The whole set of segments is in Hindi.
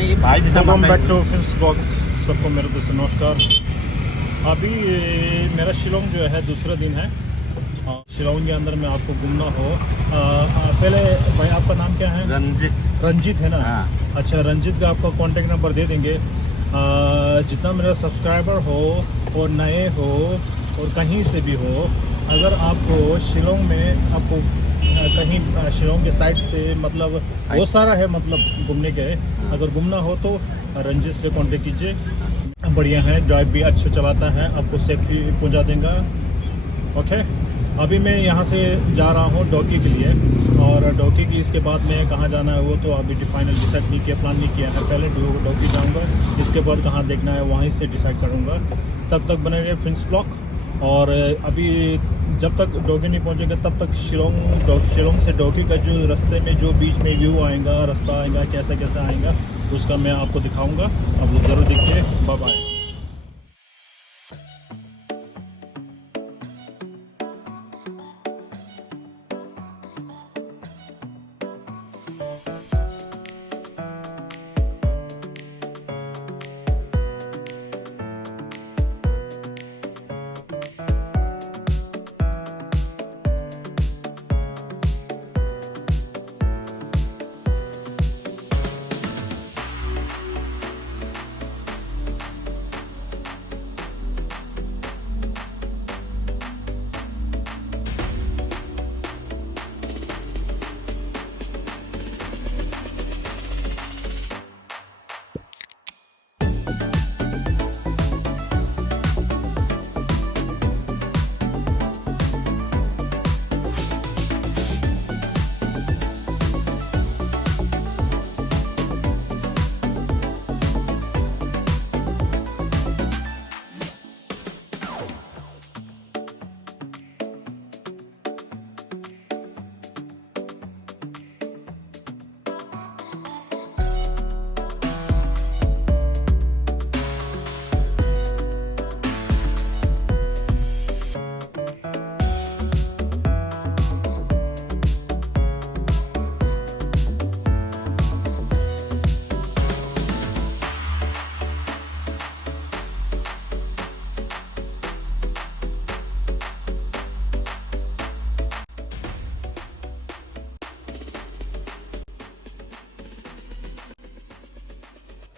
नहीं भाई जैसा वेलकम बैक टू मानता फिंस ब्लॉग्स। सबको मेरे तरफ से नमस्कार। अभी मेरा शिलोंग जो है दूसरा दिन है। शिलोंग के अंदर में आपको घूमना हो, पहले भाई आपका नाम क्या है? रंजित। रंजित है ना? हाँ। अच्छा, रंजित का आपका कांटेक्ट नंबर दे देंगे। जितना मेरा सब्सक्राइबर हो और नए हो और कहीं से भी हो, अगर आपको शिलोंग में आपको कहीं शिलोंग के साइड से मतलब बहुत सारा है, मतलब घूमने के, अगर घूमना हो तो रंजित से कांटेक्ट कीजिए। बढ़िया है, ड्राइव भी अच्छा चलाता है, आपको सेफ्टी पहुंचा देगा। ओके, अभी मैं यहाँ से जा रहा हूँ डॉकी के लिए, और डॉकी की इसके बाद में कहाँ जाना है वो तो अभी फाइनल डिसाइड नहीं किया, प्लान नहीं किया है। पहले डॉकी जाऊँगा, इसके बाद कहाँ देखना है वहीं से डिसाइड करूँगा। तब तक बने रहे फिंस ब्लॉग। और अभी जब तक डॉकी नहीं पहुँचेंगे तब तक शिलोंग से डॉकी का जो रास्ते में जो बीच में व्यू आएगा, रास्ता आएगा, कैसा कैसा आएगा उसका मैं आपको दिखाऊँगा। आप लोग ज़रूर देखिए। Bye bye.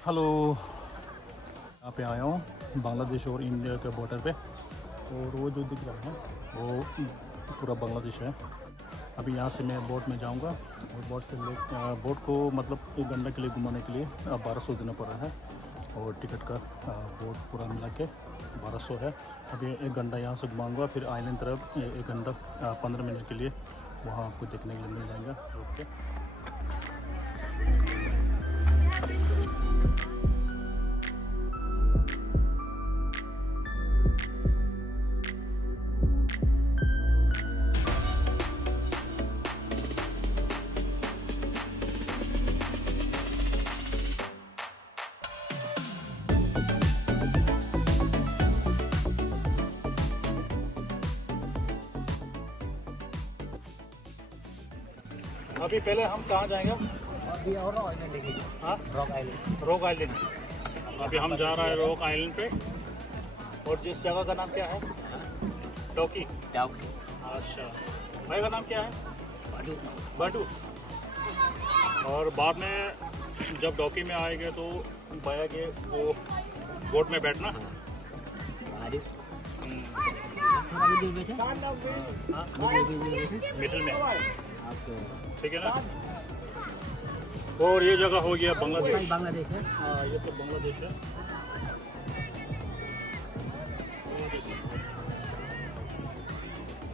हेलो, यहाँ पे आया हूँ बांग्लादेश और इंडिया के बॉर्डर पे, और वो जो दिख रहा है वो पूरा बांग्लादेश है। अभी यहाँ से मैं बोट में जाऊँगा, और बोट को मतलब 1 घंटे के लिए घुमाने के लिए 1200 देना पड़ रहा है, और टिकट का बोट पूरा मिला के 1200 है। अभी 1 घंटा यहाँ से घुमाऊँगा, फिर आइलैंड तरफ 1 घंटा 15 मिनट के लिए वहाँ आपको देखने के लिए मिल जाएगा। ओके, अभी पहले हम कहाँ जाएंगे? अभी और आइलैंड देखिए। हाँ, रॉक आइलैंड। Rock island. अभी हम जा रहे हैं रॉक आइलैंड पे, और जिस जगह का नाम क्या है? डॉकी। अच्छा, भाई का नाम क्या है? बाटू। और बाद में जब डॉकी में आएंगे तो भैया के वो बोट में बैठना मिडिल में, ठीक है ना? और ये जगह हो गया बांग्लादेश है। हाँ, ये तो बांग्लादेश है।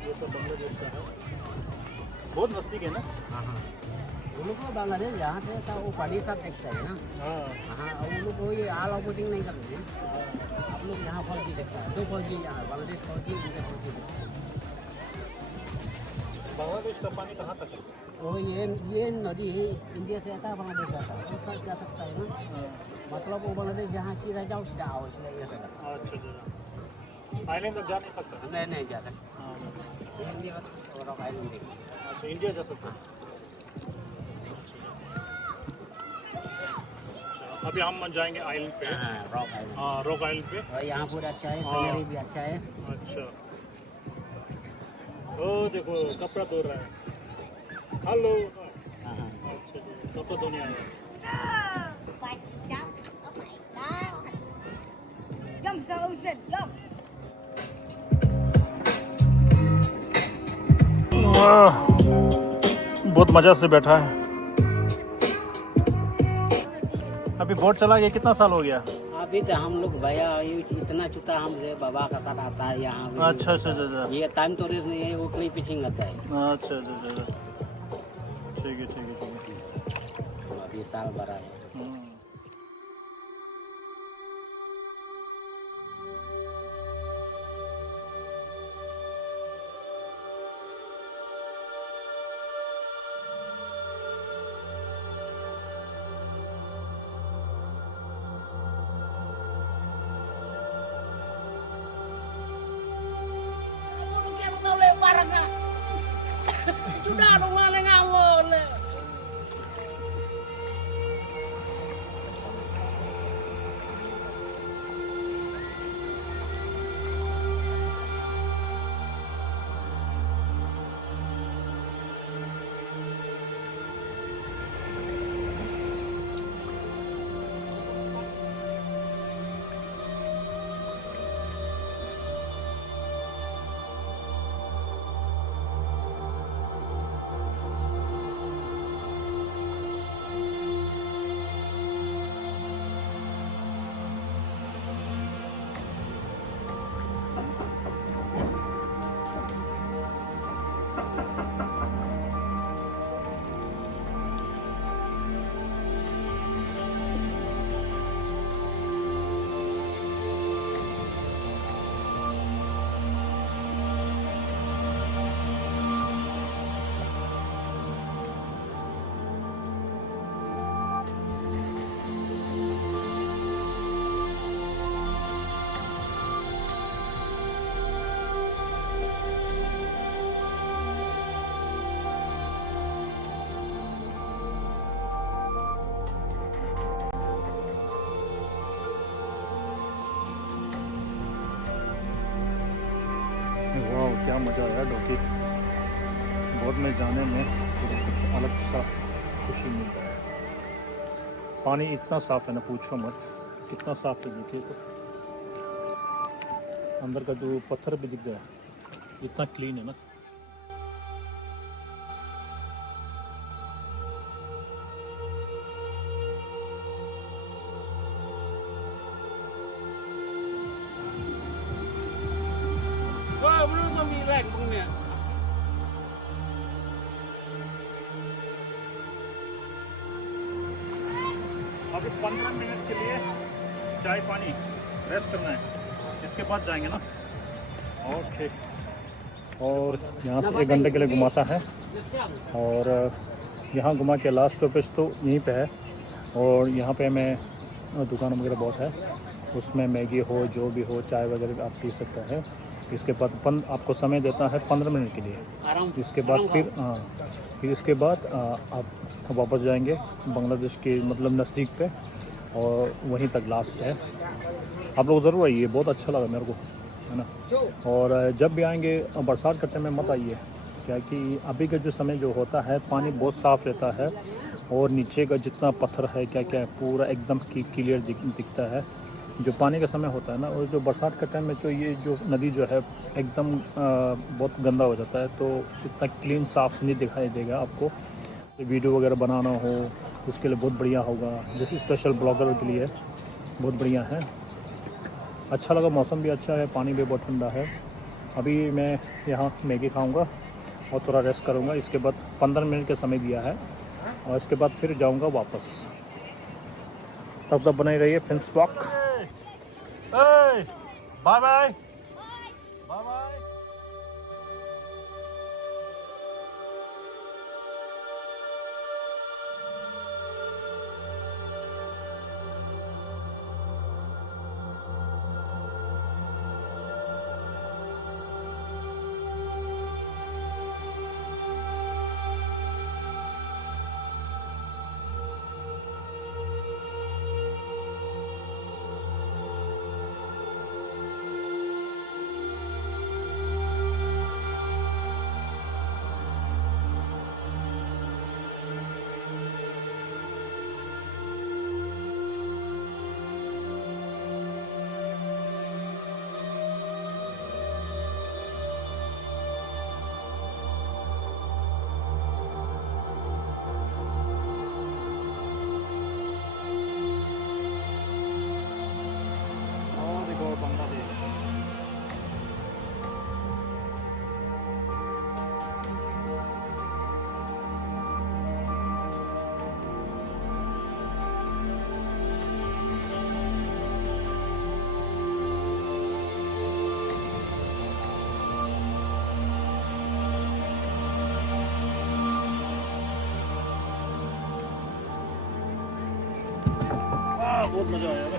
ये सब बांग्लादेश का है, बहुत नजदीक है ना? हाँ हाँ, वो लोग को बांग्लादेश यहाँ से था, वो पानी साथ देखता है ना। हाँ हाँ, वो लोग को ये ऑल आउटिंग नहीं करते हैं। आप लोग यहाँ फौजी देखता है, 2 फौजी यहाँ, बांग्लादेश फौजी, इंडिया फौजी देखता है। बांग्लादेश का पानी कहाँ तक है? तो ये नदी इंडिया से आता है, बांग्लादेश आता है, उसका जा सकता है ना। मतलब वो बांग्लादेश जहाँ सीधा जाओ सीधा आओ, सीधा ये सकता। अच्छा, आइलैंड तक जा नहीं सकता? नहीं जा सकता। इंडिया का तो आइलैंड देखिए। अच्छा, इंडिया जा सकता है। अभी हम जाएंगे आइलैंड पे। हाँ रॉक आइलैंड। हाँ रॉक आइलैंड पे। और यहाँ पर अच्छा है, हाँ। सीनरी भी अच्छा है। अच्छा ओ देखो कपड़ा धो रहा है। हेलो। हाँ हाँ। अच्छा जी कपड़ा धोने आया है। Jump the ocean, jump. वाह बहुत मज़ा से बैठा है। अभी बोट चला गया कितना साल हो गया? अभी तो हम लोग भैया ये इतना चुता हमसे बाबा का साथ आता है यहाँ पे। अच्छा अच्छा अच्छा ये टाइम तो रेस नहीं है, वो कोई पिचिंग आता है। अच्छा अच्छा अच्छा ठीक है ठीक है ठीक है। अभी साल भरा है। Sudah dong malah ngawur. वाह क्या मज़ा आया डोकी बोट में जाने में। कुछ अलग सा खुशी मिलता है। पानी इतना साफ है ना पूछो मत कितना साफ है। देखिए तो अंदर का जो पत्थर भी दिख गया इतना क्लीन है ना। Wah, belum tuh mirek punya. अभी 15 मिनट के लिए चाय पानी रेस्ट करना है, इसके बाद जाएंगे ना। ओके और यहाँ से 1 घंटे के लिए घुमाता है और यहाँ घुमा के लास्ट स्टॉपेज तो यहीं पे है। और यहाँ पे मैं दुकान वगैरह बहुत है, उसमें मैगी हो जो भी हो चाय वगैरह आप पी सकते हैं। इसके बाद आपको समय देता है 15 मिनट के लिए। इसके बाद फिर इसके बाद आप वापस जाएंगे बांग्लादेश के मतलब नज़दीक पे और वहीं तक लास्ट है। आप लोग ज़रूर आइए, बहुत अच्छा लगा मेरे को, है ना। और जब भी आएंगे बरसात के टाइम में मत आइए, क्या कि अभी का जो समय जो होता है पानी बहुत साफ़ रहता है और नीचे का जितना पत्थर है क्या क्या है पूरा एकदम क्लियर दिखता है। जो पानी का समय होता है ना, और जो बरसात के टाइम में तो ये जो नदी जो है एकदम बहुत गंदा हो जाता है, तो इतना क्लीन साफ नहीं दिखाई देगा आपको। तो वीडियो वगैरह बनाना हो उसके लिए बहुत बढ़िया होगा, जैसे स्पेशल ब्लॉगर के लिए बहुत बढ़िया है। अच्छा लगा, मौसम भी अच्छा है, पानी भी बहुत ठंडा है। अभी मैं यहाँ मैगी खाऊँगा और थोड़ा रेस्ट करूँगा। इसके बाद 15 मिनट का समय दिया है और इसके बाद फिर जाऊँगा वापस। तब तक बनाई रहिए फिंस blog. Bye bye bye bye. बहुत मज़ा आया ना।